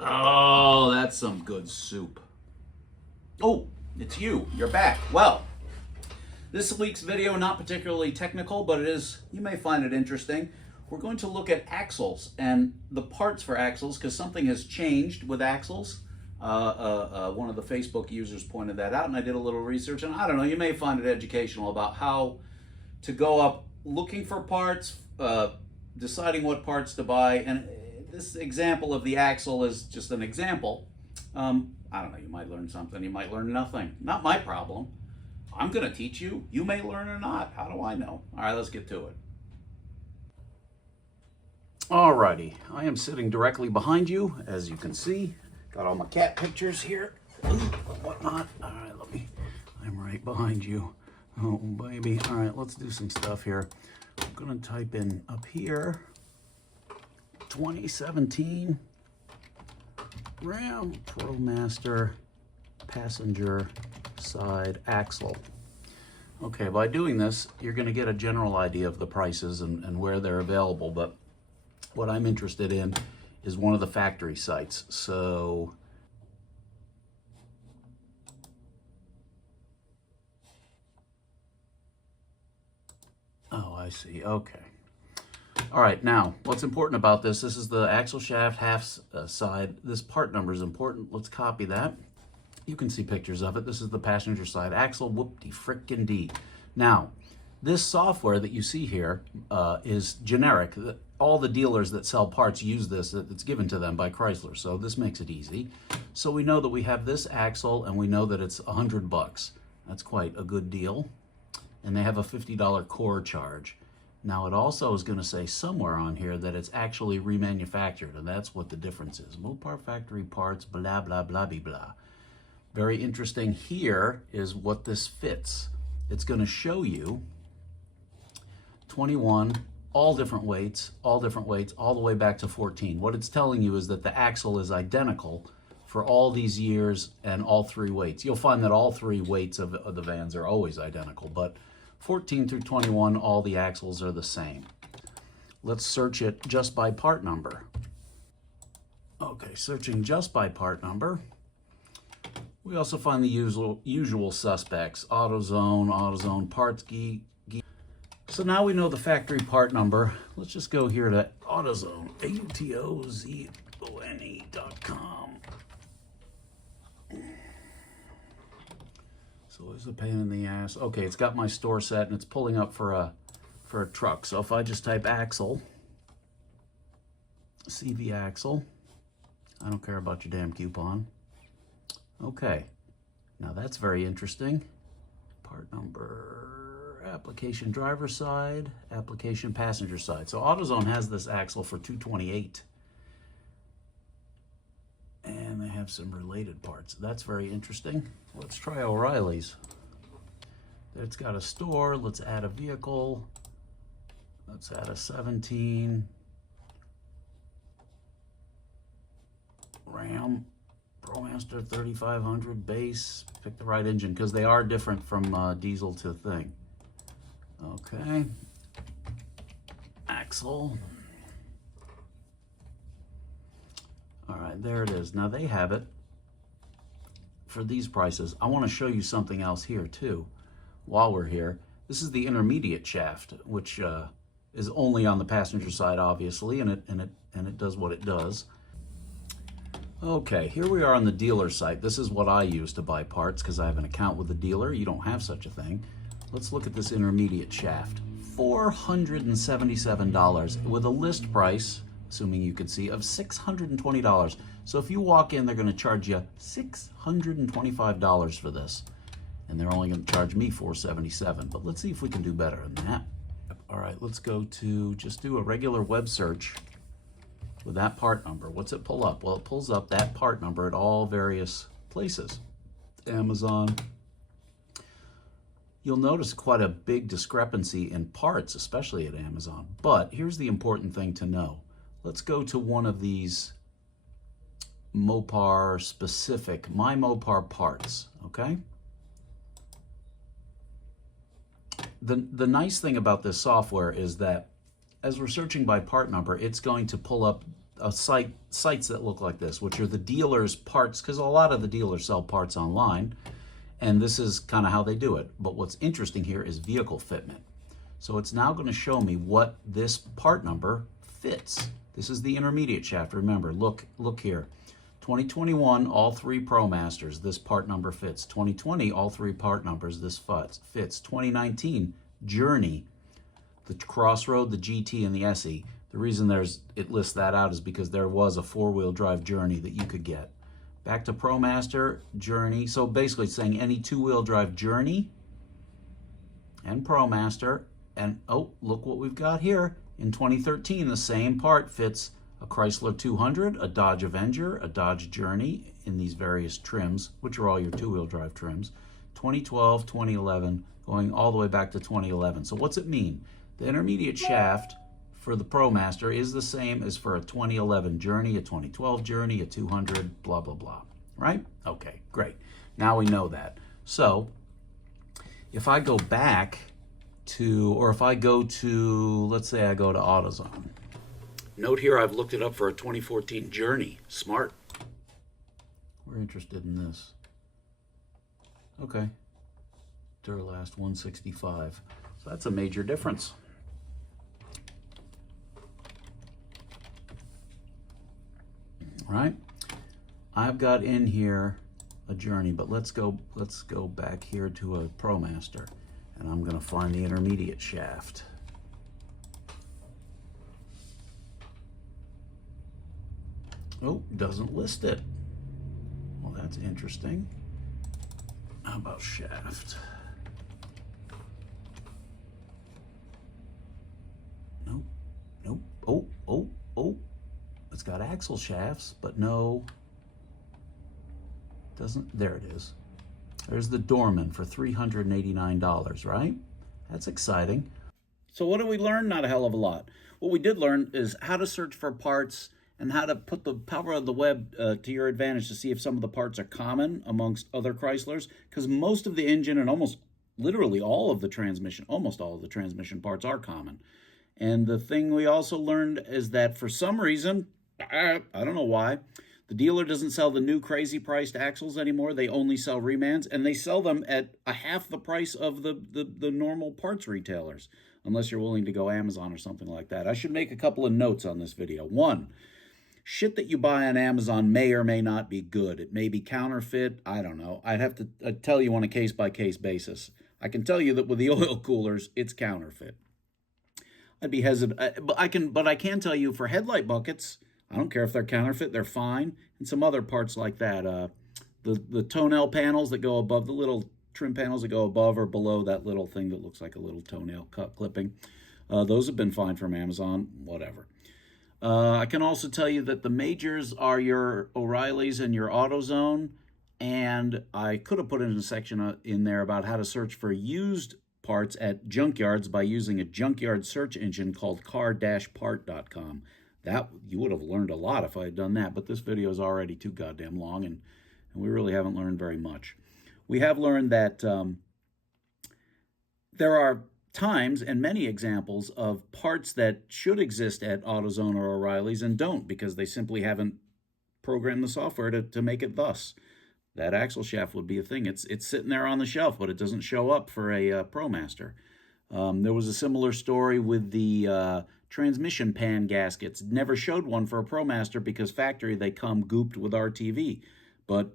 Oh, that's some good soup. Oh, it's you. You're back. Well, this week's video, not particularly technical, but you may find it interesting. We're going to look at axles and the parts for axles because something has changed with axles. One of the Facebook users pointed that out, and I did a little research, and I don't know, you may find it educational about how to go up looking for parts, deciding what parts to buy, and this example of the axle is just an example. I don't know, you might learn something, you might learn nothing. Not my problem. I'm going to teach you. You may learn or not. How do I know? All right, let's get to it. Alrighty, I am sitting directly behind you, as you can see. Got all my cat pictures here, whatnot. All right, I'm right behind you. Oh, baby. All right, let's do some stuff here. I'm going to type in up here, 2017 Ram Promaster passenger side axle. Okay, by doing this, you're going to get a general idea of the prices and where they're available, but what I'm interested in is one of the factory sites. So oh, I see. Okay. All right, now what's important about this is the axle shaft half side. This part number is important. Let's copy that. You can see pictures of it. This is the passenger side axle. Whoop-de-frickin-dee. Now, this software that you see here is generic. All the dealers that sell parts use this. It's given to them by Chrysler, so this makes it easy. So we know that we have this axle, and we know that it's $100. That's quite a good deal. And they have a $50 core charge. Now it also is going to say somewhere on here that it's actually remanufactured, and that's what the difference is. Mopar factory parts, blah, blah, blah, blah, blah. Very interesting here is what this fits. It's going to show you 21, all different weights, all the way back to 14. What it's telling you is that the axle is identical for all these years and all three weights. You'll find that all three weights of the vans are always identical, but 14 through 21, all the axles are the same. Let's search it just by part number. Okay, searching just by part number. We also find the usual suspects, AutoZone, Parts Geek. So now we know the factory part number. Let's just go here to AutoZone, AutoZone.com. So it's a pain in the ass. Okay, it's got my store set and it's pulling up for a truck. So if I just type axle, CV axle, I don't care about your damn coupon. Okay, now that's very interesting. Part number, application driver side, application passenger side. So AutoZone has this axle for $228. And they have some related parts. That's very interesting. Let's try O'Reilly's. It's got a store. Let's add a vehicle. Let's add a 17 Ram Promaster 3500 base. Pick the right engine because they are different from diesel to thing. Okay. Axle. All right, there it is. Now they have it for these prices. I want to show you something else here too while we're here. This is the intermediate shaft, which is only on the passenger side, obviously, and it does what it does. Okay, here we are on the dealer site. This is what I use to buy parts because I have an account with the dealer. You don't have such a thing. Let's look at this intermediate shaft. $477 with a list price, assuming you could see, of $620. So if you walk in, they're going to charge you $625 for this. And they're only going to charge me $477. But let's see if we can do better than that. All right, let's go to, just do a regular web search with that part number. What's it pull up? Well, it pulls up that part number at all various places. Amazon. You'll notice quite a big discrepancy in parts, especially at Amazon. But here's the important thing to know. Let's go to one of these Mopar specific, My Mopar parts, okay? The nice thing about this software is that as we're searching by part number, it's going to pull up sites that look like this, which are the dealers' parts, because a lot of the dealers sell parts online, and this is kind of how they do it. But what's interesting here is vehicle fitment. So it's now going to show me what this part number fits. This is the intermediate shaft. Remember, look here. 2021, all three Promasters, this part number fits. 2020, all three part numbers, this fits. 2019, Journey, the Crossroad, the GT, and the SE. The reason it lists that out is because there was a four-wheel drive Journey that you could get. Back to Promaster, Journey. So basically it's saying any two-wheel drive Journey and Promaster. And oh, look what we've got here. In 2013, the same part fits a Chrysler 200, a Dodge Avenger, a Dodge Journey in these various trims, which are all your two-wheel drive trims. 2012, 2011, going all the way back to 2011. So what's it mean? The intermediate shaft for the Promaster is the same as for a 2011 Journey, a 2012 Journey, a 200, blah, blah, blah. Right? Okay, great. Now we know that. So if I go back to, or if I go to, let's say I go to AutoZone. Note here I've looked it up for a 2014 Journey. Smart. We're interested in this. Okay. Duralast 165. So that's a major difference. All right. I've got in here a Journey, but let's go back here to a Promaster, and I'm going to find the intermediate shaft. Oh, doesn't list it. Well, that's interesting. How about shaft? Nope, nope. Oh. It's got axle shafts, but no, doesn't. There it is. There's the Dorman for $389, right? That's exciting. So what did we learn? Not a hell of a lot. What we did learn is how to search for parts and how to put the power of the web to your advantage to see if some of the parts are common amongst other Chryslers, because most of the engine and almost literally all of the transmission, almost all of the transmission parts are common. And the thing we also learned is that for some reason, I don't know why, the dealer doesn't sell the new crazy priced axles anymore. They only sell remans, and they sell them at a half the price of the normal parts retailers, unless you're willing to go Amazon or something like that. I should make a couple of notes on this video. One, shit that you buy on Amazon may or may not be good. It may be counterfeit. I don't know. I'd have to tell you on a case-by-case basis. I can tell you that with the oil coolers, it's counterfeit. I'd be hesitant, but I can tell you for headlight buckets, I don't care if they're counterfeit, they're fine. And some other parts like that, the tonal panels that go above, the little trim panels that go above or below that little thing that looks like a little toenail cut clipping, those have been fine from Amazon, whatever. I can also tell you that the majors are your O'Reilly's and your AutoZone, and I could have put in a section in there about how to search for used parts at junkyards by using a junkyard search engine called car-part.com. That, you would have learned a lot if I had done that, but this video is already too goddamn long, and we really haven't learned very much. We have learned that there are times and many examples of parts that should exist at AutoZone or O'Reilly's and don't, because they simply haven't programmed the software to make it thus. That axle shaft would be a thing. It's sitting there on the shelf, but it doesn't show up for a Promaster. There was a similar story with the transmission pan gaskets. Never showed one for a Promaster because factory they come gooped with RTV. But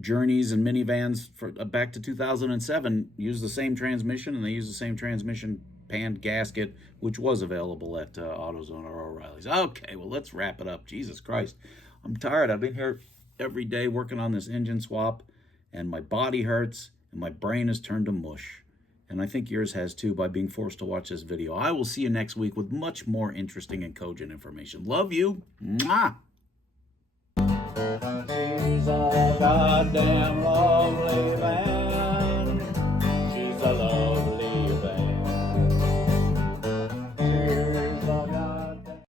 Journeys and minivans for back to 2007 use the same transmission, and they use the same transmission pan gasket, which was available at AutoZone or O'Reilly's. Okay, well, let's wrap it up. Jesus Christ. I'm tired. I've been here every day working on this engine swap, and my body hurts, and my brain has turned to mush. And I think yours has too by being forced to watch this video. I will see you next week with much more interesting and cogent information. Love you. Mwah! She's a goddamn lovely man.